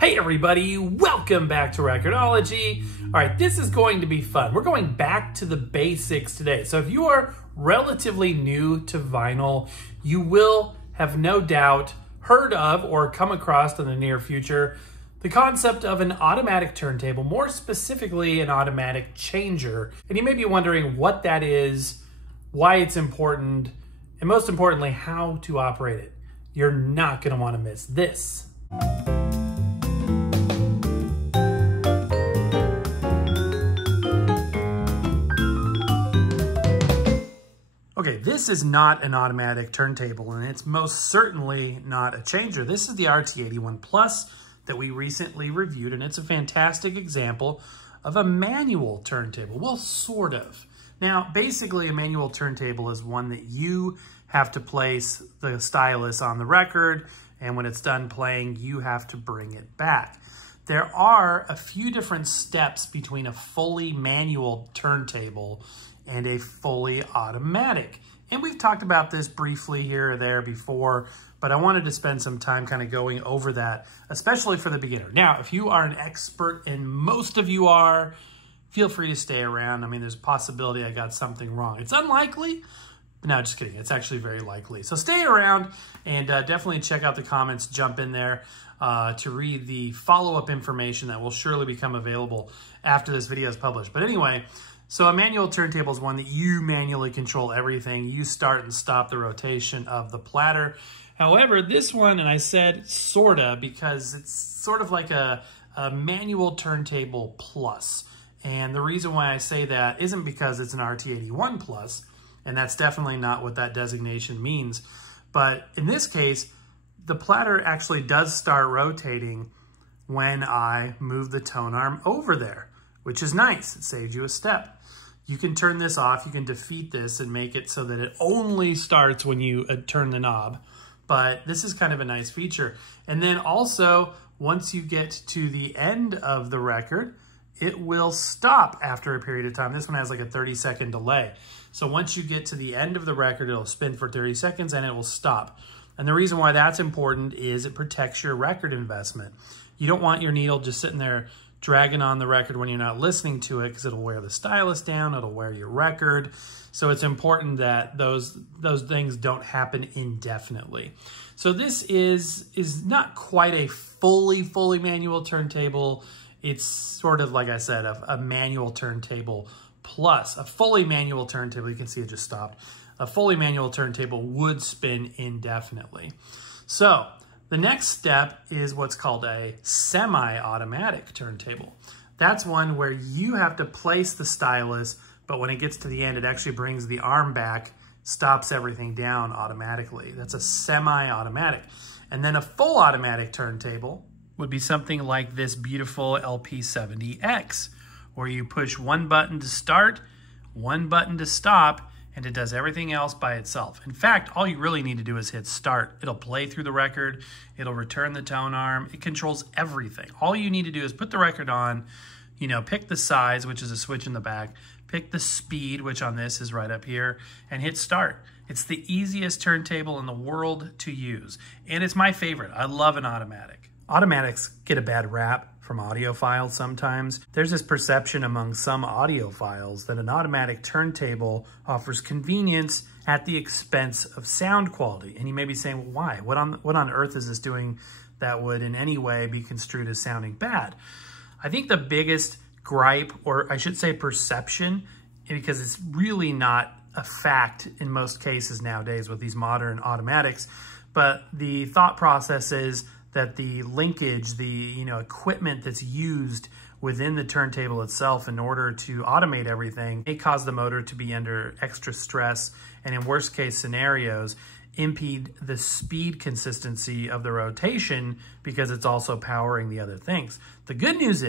Hey everybody, welcome back to Record-ology. All right, this is going to be fun. We're going back to the basics today. So if you are relatively new to vinyl, you will have no doubt heard of or come across in the near future the concept of an automatic turntable, more specifically an automatic changer. And you may be wondering what that is, why it's important, and most importantly, how to operate it. You're not gonna wanna miss this. Okay, this is not an automatic turntable, and it's most certainly not a changer. This is the RT81 Plus that we recently reviewed, and it's a fantastic example of a manual turntable. Well, sort of. Now, basically, a manual turntable is one that you have to place the stylus on the record, and when it's done playing, you have to bring it back. There are a few different steps between a fully manual turntable and a fully automatic. And we've talked about this briefly here or there before, but I wanted to spend some time kind of going over that, especially for the beginner. Now, if you are an expert, and most of you are, feel free to stay around. I mean, there's a possibility I got something wrong. It's unlikely, but no, just kidding. It's actually very likely. So stay around and definitely check out the comments, jump in there to read the follow-up information that will surely become available after this video is published. But anyway, so a manual turntable is one that you manually control everything. You start and stop the rotation of the platter. However, this one, and I said sorta because it's sort of like a manual turntable plus. And the reason why I say that isn't because it's an RT81 Plus, and that's definitely not what that designation means. But in this case, the platter actually does start rotating when I move the tone arm over there, which is nice. It saves you a step. You can turn this off. You can defeat this and make it so that it only starts when you turn the knob. But this is kind of a nice feature. And then also, once you get to the end of the record, it will stop after a period of time. This one has like a 30-second delay. So once you get to the end of the record, it'll spin for 30 seconds and it will stop. And the reason why that's important is it protects your record investment. You don't want your needle just sitting there dragging on the record when you're not listening to it, because it'll wear the stylus down, it'll wear your record. So it's important that those things don't happen indefinitely. So this is not quite a fully manual turntable. It's sort of, like I said, a manual turntable plus. A fully manual turntable, you can see it just stopped. A fully manual turntable would spin indefinitely. So the next step is what's called a semi-automatic turntable. That's one where you have to place the stylus, but when it gets to the end, it actually brings the arm back, stops everything down automatically. That's a semi-automatic. And then a full automatic turntable would be something like this beautiful LP70X, where you push one button to start, one button to stop, and it does everything else by itself. In fact, all you really need to do is hit start. It'll play through the record, it'll return the tone arm, it controls everything. All you need to do is put the record on, you know, pick the size, which is a switch in the back, pick the speed, which on this is right up here, and hit start. It's the easiest turntable in the world to use, and it's my favorite. I love an automatic. Automatics get a bad rap from audiophiles sometimes. There's this perception among some audiophiles that an automatic turntable offers convenience at the expense of sound quality. And you may be saying, well, why? What on earth is this doing that would in any way be construed as sounding bad? I think the biggest gripe, or I should say perception, because it's really not a fact in most cases nowadays with these modern automatics, but the thought process is that the linkage, the equipment that's used within the turntable itself in order to automate everything may cause the motor to be under extra stress, and in worst case scenarios, impede the speed consistency of the rotation because it's also powering the other things. The good news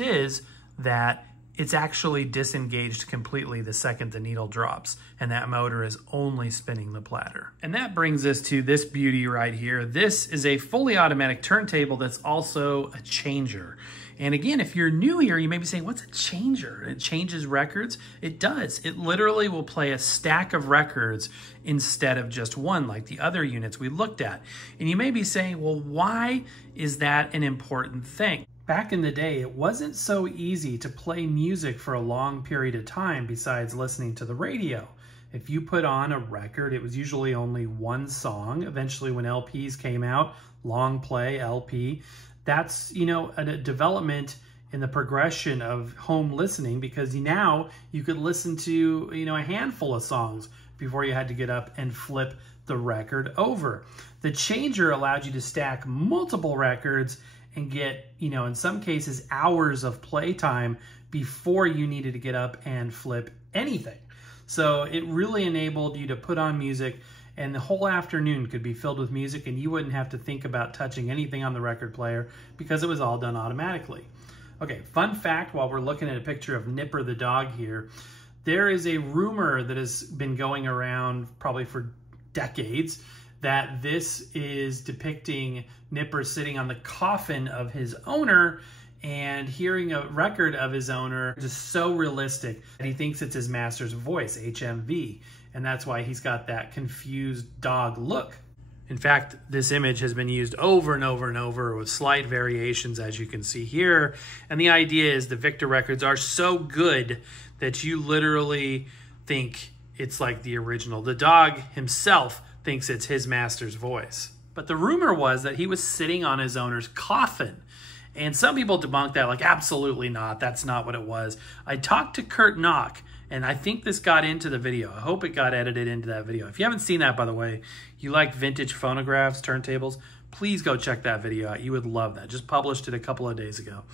is that it's actually disengaged completely the second the needle drops, and that motor is only spinning the platter. And that brings us to this beauty right here. This is a fully automatic turntable that's also a changer. And again, if you're new here, you may be saying, what's a changer? It changes records? It does. It literally will play a stack of records instead of just one, like the other units we looked at. And you may be saying, well, why is that an important thing? Back in the day, it wasn't so easy to play music for a long period of time besides listening to the radio. If you put on a record, it was usually only one song. Eventually, when LPs came out, long play, LP, that's, you know, a development in the progression of home listening, because now you could listen to, you know, a handful of songs before you had to get up and flip the record over. The changer allowed you to stack multiple records and get, you know, in some cases, hours of playtime before you needed to get up and flip anything. So it really enabled you to put on music, and the whole afternoon could be filled with music, and you wouldn't have to think about touching anything on the record player because it was all done automatically. Okay, fun fact, while we're looking at a picture of Nipper the dog here, there is a rumor that has been going around probably for decades that this is depicting Nipper sitting on the coffin of his owner, and hearing a record of his owner is so realistic that he thinks it's his master's voice, HMV, and that's why he's got that confused dog look. In fact, this image has been used over and over and over with slight variations, as you can see here, and the idea is the Victor records are so good that you literally think it's like the original. The dog himself thinks it's his master's voice. But the rumor was that he was sitting on his owner's coffin. And some people debunked that, like, absolutely not. That's not what it was. I talked to Kurt Knock, and I think this got into the video. I hope it got edited into that video. If you haven't seen that, by the way, you like vintage phonographs, turntables, please go check that video out. You would love that. Just published it a couple of days ago.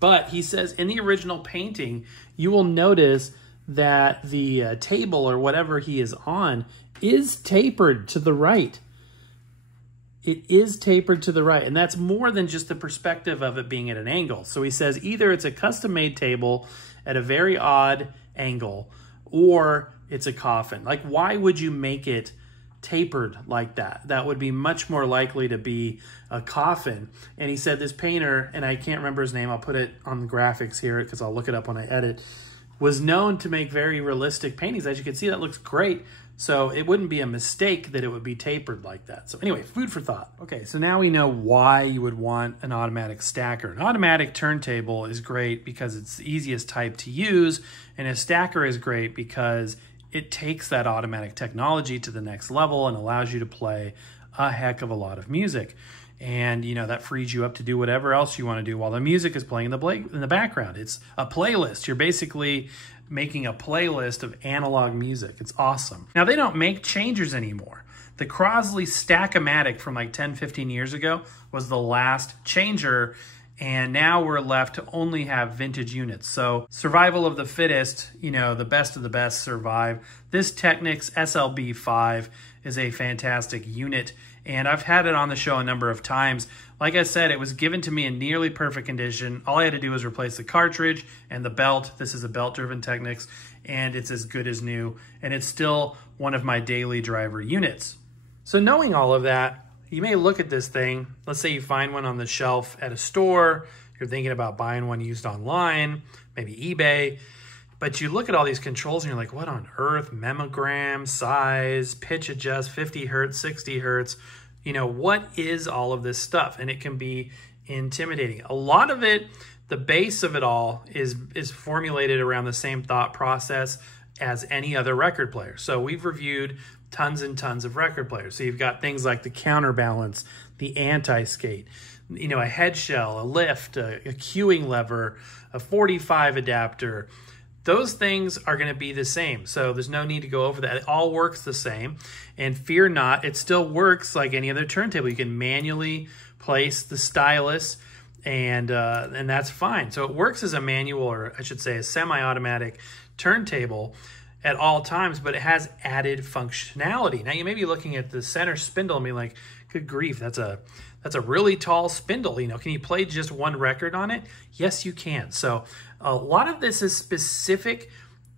But he says in the original painting, you will notice that the table or whatever he is on is tapered to the right. It is tapered to the right, and that's more than just the perspective of it being at an angle. So he says either it's a custom-made table at a very odd angle, or it's a coffin. Like, why would you make it tapered like that? That would be much more likely to be a coffin. And he said this painter, and I can't remember his name, I'll put it on the graphics here because I'll look it up when I edit, was known to make very realistic paintings. As you can see, that looks great. So it wouldn't be a mistake that it would be tapered like that. So anyway, food for thought. Okay, so now we know why you would want an automatic stacker. An automatic turntable is great because it's the easiest type to use, and a stacker is great because it takes that automatic technology to the next level and allows you to play a heck of a lot of music. And, you know, that frees you up to do whatever else you want to do while the music is playing in the background. It's a playlist. You're basically making a playlist of analog music. It's awesome. Now, they don't make changers anymore. The Crosley Stack-O-Matic from like 10, 15 years ago was the last changer, and now we're left to only have vintage units. So survival of the fittest, you know, the best of the best survive. This Technics SLB5 is a fantastic unit, and I've had it on the show a number of times. Like I said, it was given to me in nearly perfect condition. All I had to do was replace the cartridge and the belt. This is a belt-driven Technics, and it's as good as new, and it's still one of my daily driver units. So knowing all of that, you may look at this thing. Let's say you find one on the shelf at a store. You're thinking about buying one used online, maybe eBay. But you look at all these controls and you're like, what on earth? Memogram, size, pitch adjust, 50 hertz, 60 hertz. You know, what is all of this stuff? And it can be intimidating. A lot of it, the base of it all is formulated around the same thought process as any other record player. So we've reviewed tons and tons of record players. So you've got things like the counterbalance, the anti-skate, you know, a head shell, a lift, a cueing lever, a 45 adapter. Those things are going to be the same. So there's no need to go over that. It all works the same. And fear not, it still works like any other turntable. You can manually place the stylus, and that's fine. So it works as a manual, or I should say a semi-automatic turntable at all times, but it has added functionality. Now you may be looking at the center spindle and be like, good grief, that's a really tall spindle. You know, can you play just one record on it? Yes, you can. So a lot of this is specific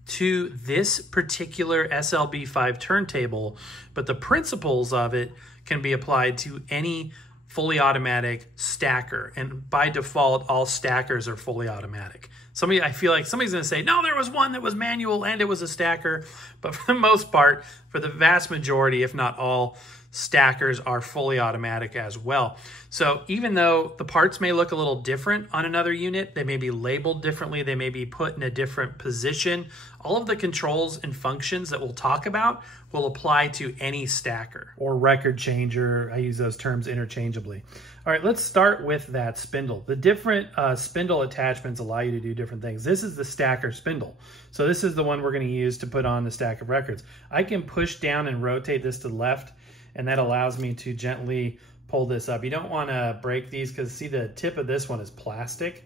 to this particular SLB5 turntable, but the principles of it can be applied to any fully automatic stacker. And by default, all stackers are fully automatic. I feel like somebody's going to say, no, there was one that was manual and it was a stacker. But for the most part, for the vast majority, if not all, stackers are fully automatic as well. So even though the parts may look a little different on another unit, they may be labeled differently, they may be put in a different position, all of the controls and functions that we'll talk about will apply to any stacker or record changer. I use those terms interchangeably. All right, let's start with that spindle. The different spindle attachments allow you to do different things. This is the stacker spindle. So this is the one we're going to use to put on the stack of records. I can push down and rotate this to the left, and that allows me to gently pull this up. You don't want to break these because see the tip of this one is plastic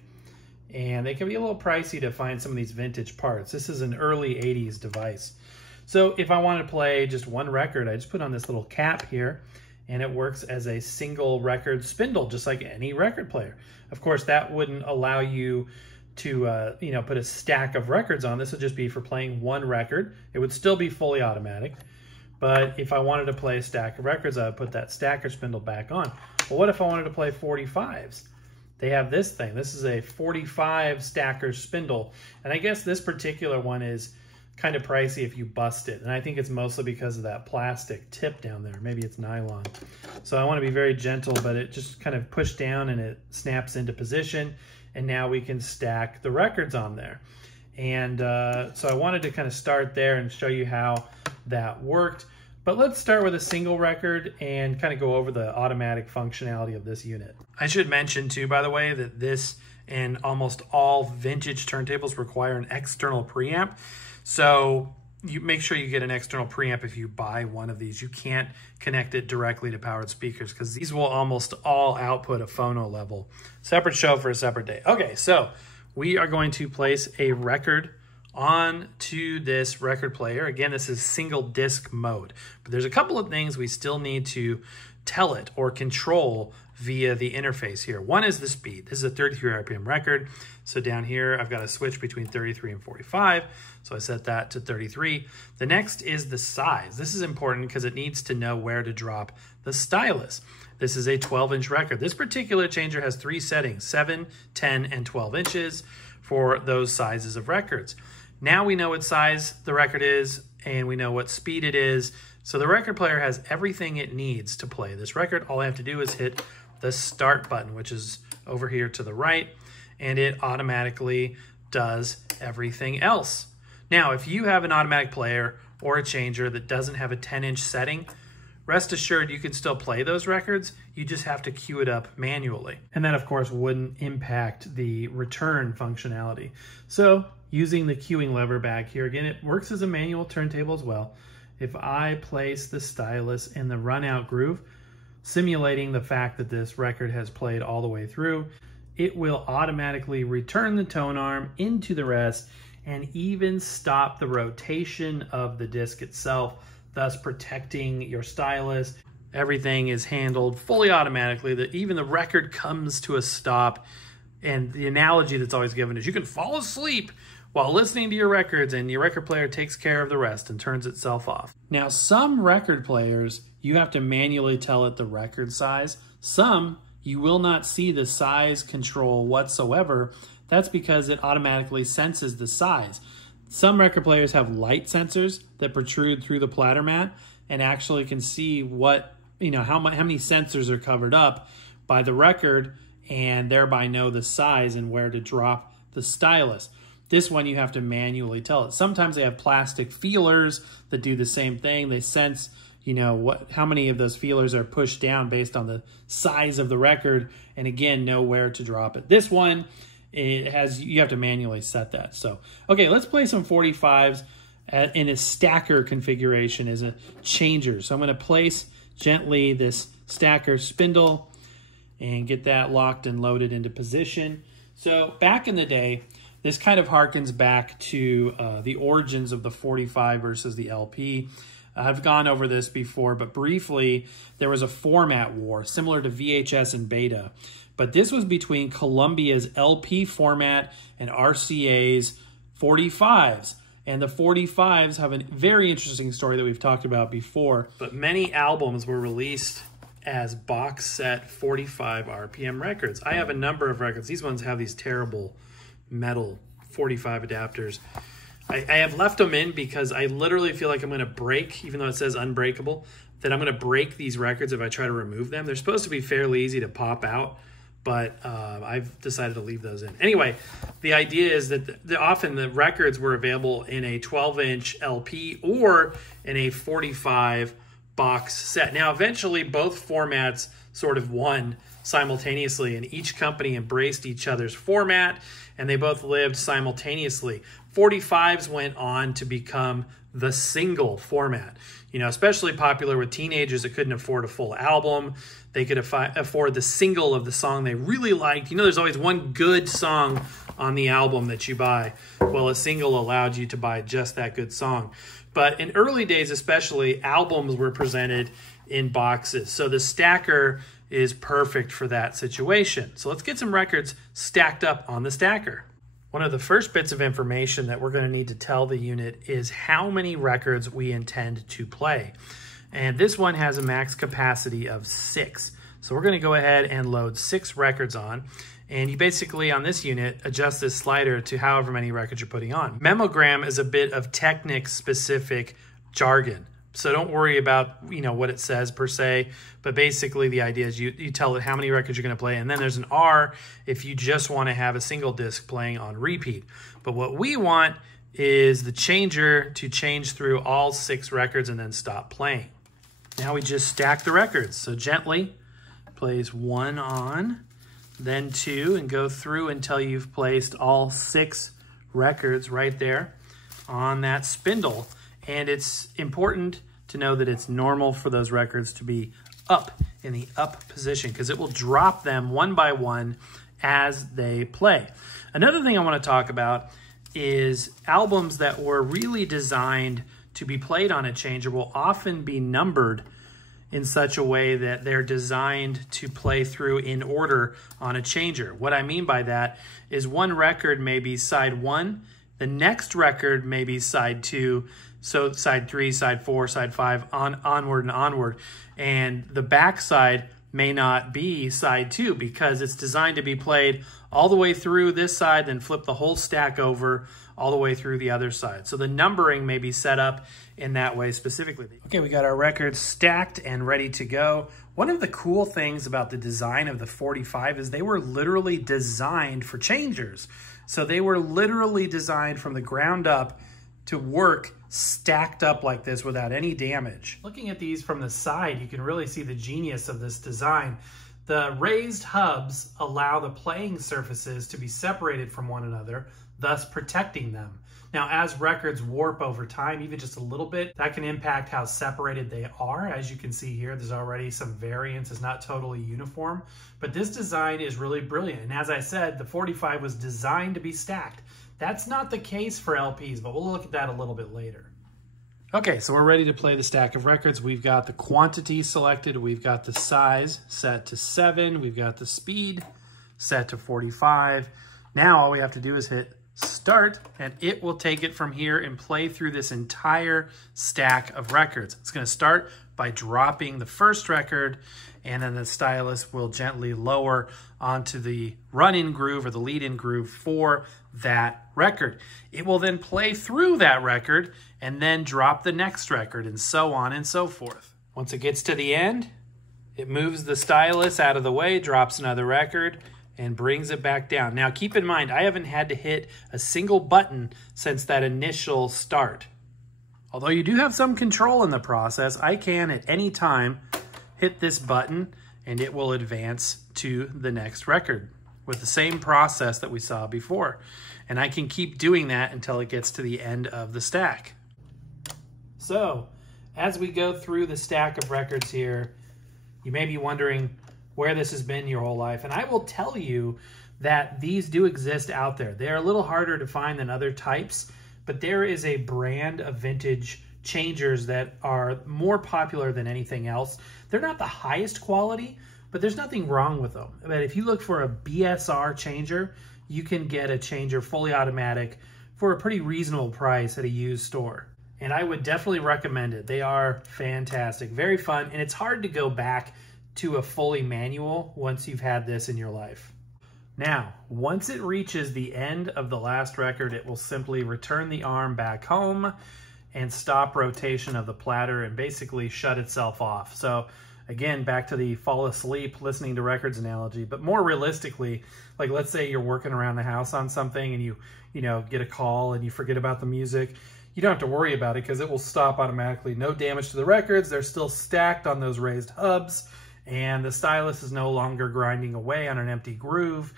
and they can be a little pricey to find some of these vintage parts. This is an early 80s device. So if I want to play just one record, I just put on this little cap here and it works as a single record spindle, just like any record player. Of course, that wouldn't allow you to put a stack of records on. This would just be for playing one record. It would still be fully automatic. But if I wanted to play a stack of records, I would put that stacker spindle back on. Well, what if I wanted to play 45s? They have this thing. This is a 45 stacker spindle. And I guess this particular one is kind of pricey if you bust it. And I think it's mostly because of that plastic tip down there. Maybe it's nylon. So I want to be very gentle, but it just kind of pushed down and it snaps into position. And now we can stack the records on there. And so I wanted to kind of start there and show you how that worked. But let's start with a single record and kind of go over the automatic functionality of this unit. I should mention too, by the way, that this and almost all vintage turntables require an external preamp. So you make sure you get an external preamp if you buy one of these. You can't connect it directly to powered speakers because these will almost all output a phono level. Separate show for a separate day. Okay, so we are going to place a record onto this record player. Again, this is single disc mode, but there's a couple of things we still need to tell it or control via the interface here. One is the speed. This is a 33 RPM record. So down here, I've got a switch between 33 and 45. So I set that to 33. The next is the size. This is important because it needs to know where to drop the stylus. This is a 12-inch record. This particular changer has 3 settings, 7, 10, and 12 inches for those sizes of records. Now we know what size the record is and we know what speed it is. So the record player has everything it needs to play this record. All I have to do is hit the start button, which is over here to the right, and it automatically does everything else. Now, if you have an automatic player or a changer that doesn't have a 10-inch setting, rest assured you can still play those records. You just have to cue it up manually. And that, of course, wouldn't impact the return functionality. So using the queuing lever back here, again, it works as a manual turntable as well. If I place the stylus in the run out groove, simulating the fact that this record has played all the way through, it will automatically return the tone arm into the rest and even stop the rotation of the disc itself, thus protecting your stylus. Everything is handled fully automatically. Even the record comes to a stop. And the analogy that's always given is you can fall asleep while listening to your records and your record player takes care of the rest and turns itself off. Now, some record players, you have to manually tell it the record size. Some, you will not see the size control whatsoever. That's because it automatically senses the size. Some record players have light sensors that protrude through the platter mat and actually can see what, how many sensors are covered up by the record and thereby know the size and where to drop the stylus. This one you have to manually tell it. Sometimes they have plastic feelers that do the same thing. They sense, how many of those feelers are pushed down based on the size of the record, and again, know where to drop it. This one, you have to manually set that. So, okay, let's play some 45s in a stacker configuration as a changer. So I'm going to place gently this stacker spindle and get that locked and loaded into position. So back in the day, this kind of harkens back to the origins of the 45 versus the LP. I've gone over this before, but briefly, there was a format war similar to VHS and Beta. But this was between Columbia's LP format and RCA's 45s. And the 45s have a very interesting story that we've talked about before. But many albums were released as box set 45 RPM records. I have a number of records. These ones have these terrible metal 45 adapters. I have left them in because I literally feel like I'm going to break, even though it says unbreakable, that I'm going to break these records if I try to remove them. They're supposed to be fairly easy to pop out, but I've decided to leave those in. Anyway, the idea is that often the records were available in a 12-inch LP or in a 45 box set. Now, eventually, both formats sort of won simultaneously, and each company embraced each other's format, and they both lived simultaneously. 45s went on to become the single format, you know, especially popular with teenagers that couldn't afford a full album. They could afford the single of the song they really liked. You know, there's always one good song on the album that you buy. Well, a single allowed you to buy just that good song. But in early days especially, albums were presented in boxes. So the stacker is perfect for that situation. So let's get some records stacked up on the stacker. One of the first bits of information that we're going to need to tell the unit is how many records we intend to play. And this one has a max capacity of 6. So we're going to go ahead and load 6 records on. And you basically, on this unit, adjust this slider to however many records you're putting on. Memogram is a bit of Technic-specific jargon. So don't worry about, you know, what it says per se, but basically the idea is you tell it how many records you're going to play, and then there's an R if you just want to have a single disc playing on repeat. But what we want is the changer to change through all 6 records and then stop playing. Now we just stack the records. So gently plays 1 on, then 2, and go through until you've placed all 6 records right there on that spindle. And it's important to know that it's normal for those records to be up in the up position because it will drop them one by one as they play. Another thing I want to talk about is albums that were really designed to be played on a changer will often be numbered in such a way that they're designed to play through in order on a changer. What I mean by that is one record may be side 1, the next record may be side 2, so side 3, side 4, side 5, onward and onward. And the back side may not be side 2 because it's designed to be played all the way through this side, then flip the whole stack over all the way through the other side. So the numbering may be set up in that way specifically. Okay, we got our records stacked and ready to go. One of the cool things about the design of the 45 is they were literally designed for changers. So they were literally designed from the ground up to work stacked up like this without any damage. Looking at these from the side, you can really see the genius of this design. The raised hubs allow the playing surfaces to be separated from one another, thus protecting them. Now, as records warp over time, even just a little bit, that can impact how separated they are. As you can see here, there's already some variance. It's not totally uniform, but this design is really brilliant. And as I said, the 45 was designed to be stacked. That's not the case for LPs, but we'll look at that a little bit later. Okay, so we're ready to play the stack of records. We've got the quantity selected. We've got the size set to 7. We've got the speed set to 45. Now all we have to do is hit start, and it will take it from here and play through this entire stack of records. It's going to start by dropping the first record, and then the stylus will gently lower onto the run-in groove or the lead-in groove for that record. It will then play through that record and then drop the next record, and so on and so forth. Once it gets to the end, it moves the stylus out of the way, drops another record, and brings it back down. Now keep in mind, I haven't had to hit a single button since that initial start. Although you do have some control in the process, I can at any time hit this button and it will advance to the next record with the same process that we saw before. And I can keep doing that until it gets to the end of the stack. So as we go through the stack of records here, you may be wondering where this has been your whole life. And I will tell you that these do exist out there. They're a little harder to find than other types, but there is a brand of vintage changers that are more popular than anything else. They're not the highest quality, but there's nothing wrong with them. But if you look for a BSR changer, you can get a changer fully automatic for a pretty reasonable price at a used store. And I would definitely recommend it. They are fantastic, very fun, and it's hard to go back to a fully manual once you've had this in your life. Now, once it reaches the end of the last record, it will simply return the arm back home and stop rotation of the platter and basically shut itself off. So again, back to the fall asleep listening to records analogy, but more realistically, like let's say you're working around the house on something and you get a call and you forget about the music. You don't have to worry about it because it will stop automatically. No damage to the records. They're still stacked on those raised hubs, and the stylus is no longer grinding away on an empty groove.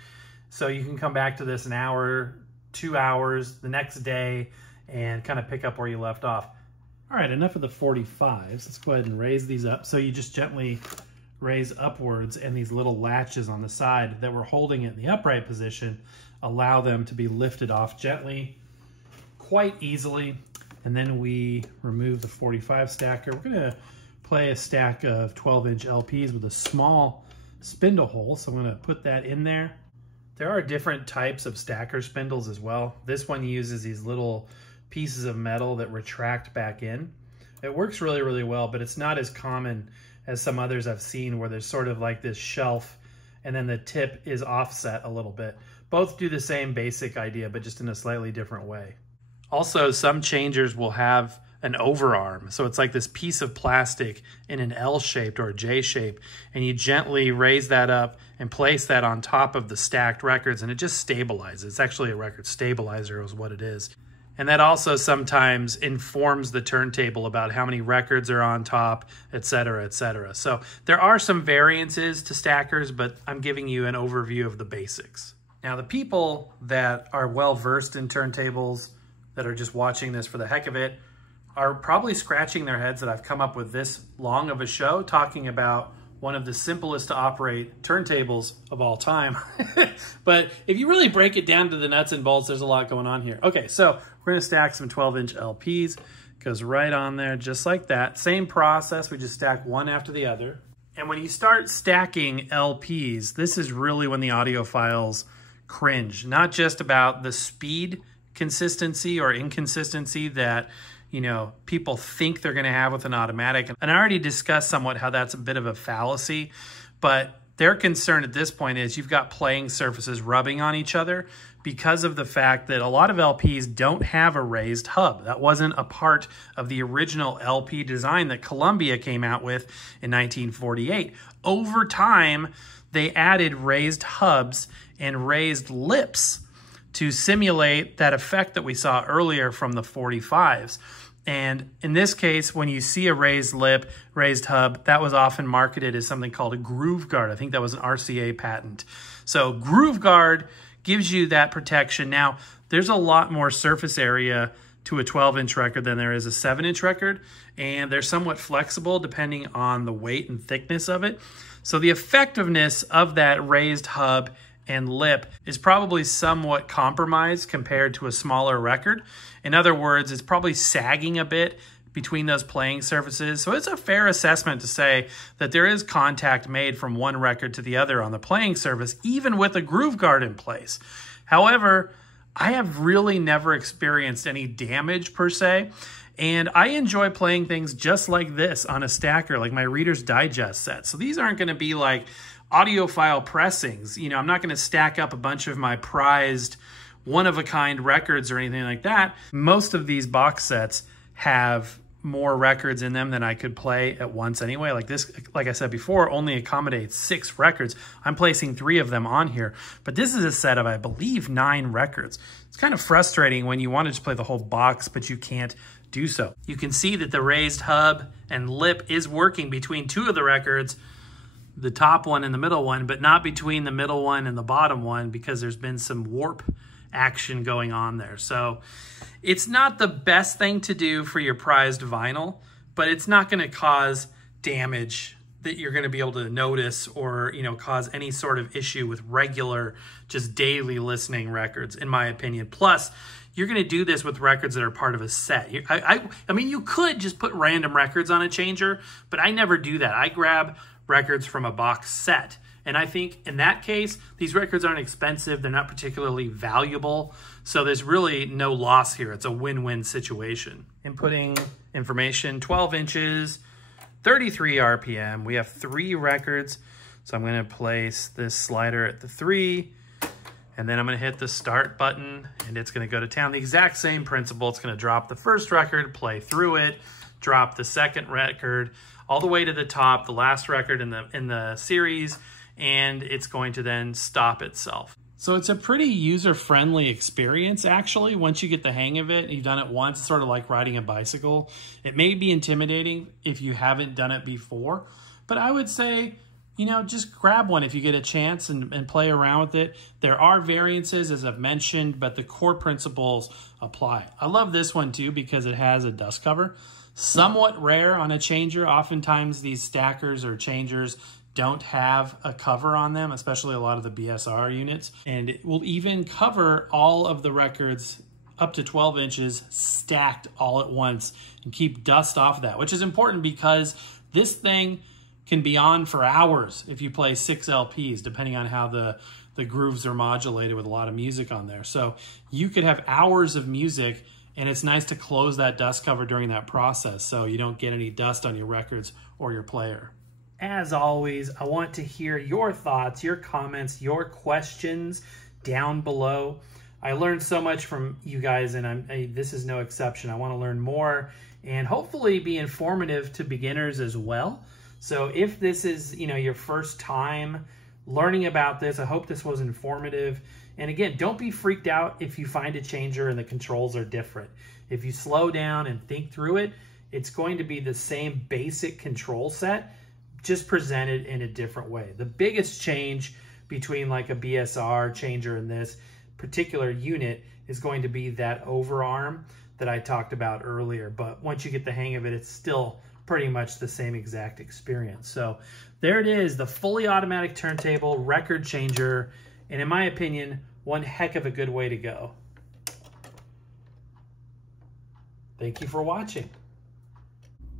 So you can come back to this an hour, 2 hours, the next day, and kind of pick up where you left off. All right, enough of the 45s. Let's go ahead and raise these up. So you just gently raise upwards, and these little latches on the side that were holding it in the upright position allow them to be lifted off gently, quite easily. And then we remove the 45 stacker. We're gonna play a stack of 12-inch LPs with a small spindle hole. So I'm gonna put that in there. There are different types of stacker spindles as well. This one uses these little pieces of metal that retract back in. It works really, really well, but it's not as common as some others I've seen where there's sort of like this shelf and then the tip is offset a little bit. Both do the same basic idea, but just in a slightly different way. Also, some changers will have an overarm. So it's like this piece of plastic in an L-shaped or a J-shape, and you gently raise that up and place that on top of the stacked records, and it just stabilizes. It's actually a record stabilizer is what it is. And that also sometimes informs the turntable about how many records are on top, etc., etc. So there are some variances to stackers, but I'm giving you an overview of the basics. Now, the people that are well-versed in turntables, that are just watching this for the heck of it, are probably scratching their heads that I've come up with this long of a show talking about one of the simplest to operate turntables of all time. But if you really break it down to the nuts and bolts, there's a lot going on here. Okay, so we're gonna stack some 12-inch LPs. Goes right on there just like that. Same process, we just stack one after the other. And when you start stacking LPs, this is really when the audiophiles cringe. Not just about the speed consistency or inconsistency that people think they're going to have with an automatic. And I already discussed somewhat how that's a bit of a fallacy, but their concern at this point is you've got playing surfaces rubbing on each other because of the fact that a lot of LPs don't have a raised hub. That wasn't a part of the original LP design that Columbia came out with in 1948. Over time, they added raised hubs and raised lips to simulate that effect that we saw earlier from the 45s. And in this case, when you see a raised lip, raised hub, that was often marketed as something called a groove guard. I think that was an RCA patent. So groove guard gives you that protection. Now, there's a lot more surface area to a 12-inch record than there is a 7-inch record, and they're somewhat flexible depending on the weight and thickness of it. So the effectiveness of that raised hub and lip is probably somewhat compromised compared to a smaller record. In other words, it's probably sagging a bit between those playing surfaces. So it's a fair assessment to say that there is contact made from one record to the other on the playing surface, even with a groove guard in place. However, I have really never experienced any damage per se, and I enjoy playing things just like this on a stacker, like my Reader's Digest set. So these aren't going to be like audiophile pressings. I'm not going to stack up a bunch of my prized one-of-a-kind records or anything like that. Most of these box sets have more records in them than I could play at once anyway. Like this, like I said before, only accommodates 6 records. I'm placing 3 of them on here, but this is a set of, I believe, 9 records. It's kind of frustrating when you want to just play the whole box, but you can't do so. You can see that the raised hub and lip is working between 2 of the records, the top one and the middle one, but not between the middle one and the bottom one because there's been some warp action going on there. So it's not the best thing to do for your prized vinyl, but it's not going to cause damage that you're going to be able to notice or, cause any sort of issue with regular, just daily listening records, in my opinion. Plus, you're going to do this with records that are part of a set. I mean, you could just put random records on a changer, but I never do that. I grab records from a box set. And I think in that case, these records aren't expensive. They're not particularly valuable. So there's really no loss here. It's a win-win situation. Inputting information, 12 inches, 33 RPM. We have 3 records. So I'm going to place this slider at the 3, and then I'm going to hit the start button, and it's going to go to town. The exact same principle. It's going to drop the first record, play through it, drop the second record, all the way to the top, the last record in the series, and it's going to then stop itself. So it's a pretty user-friendly experience, actually. Once you get the hang of it, and you've done it once, it's sort of like riding a bicycle. It may be intimidating if you haven't done it before, but I would say, you know, just grab one if you get a chance and play around with it. There are variances, as I've mentioned, but the core principles apply. I love this one too because it has a dust cover. Somewhat rare on a changer. Oftentimes these stackers or changers don't have a cover on them, especially a lot of the BSR units. And it will even cover all of the records up to 12 inches stacked all at once and keep dust off of that, which is important because this thing can be on for hours if you play 6 LPs, depending on how the grooves are modulated with a lot of music on there. So you could have hours of music, and it's nice to close that dust cover during that process so you don't get any dust on your records or your player. As always, I want to hear your thoughts, your comments, your questions down below. I learned so much from you guys, and this is no exception. I want to learn more and hopefully be informative to beginners as well. So if this is, you know, your first time learning about this, I hope this was informative. And again, don't be freaked out if you find a changer and the controls are different. If you slow down and think through it, it's going to be the same basic control set, just presented in a different way. The biggest change between like a BSR changer and this particular unit is going to be that overarm that I talked about earlier. But once you get the hang of it, it's still pretty much the same exact experience. So there it is, the fully automatic turntable record changer, and in my opinion, one heck of a good way to go. Thank you for watching.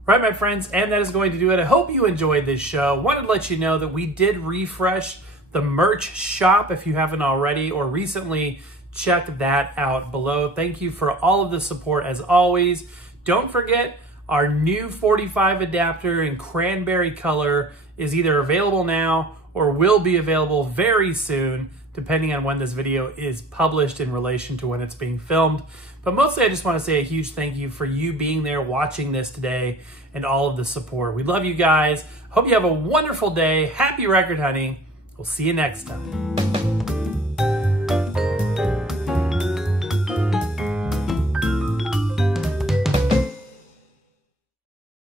Right, my friends, and that is going to do it. I hope you enjoyed this show. Wanted to let you know that we did refresh the merch shop if you haven't already or recently. Check that out below. Thank you for all of the support as always. Don't forget, our new 45 adapter in cranberry color is either available now or will be available very soon, depending on when this video is published in relation to when it's being filmed. But mostly I just want to say a huge thank you for you being there watching this today and all of the support. We love you guys. Hope you have a wonderful day. Happy record hunting. We'll see you next time.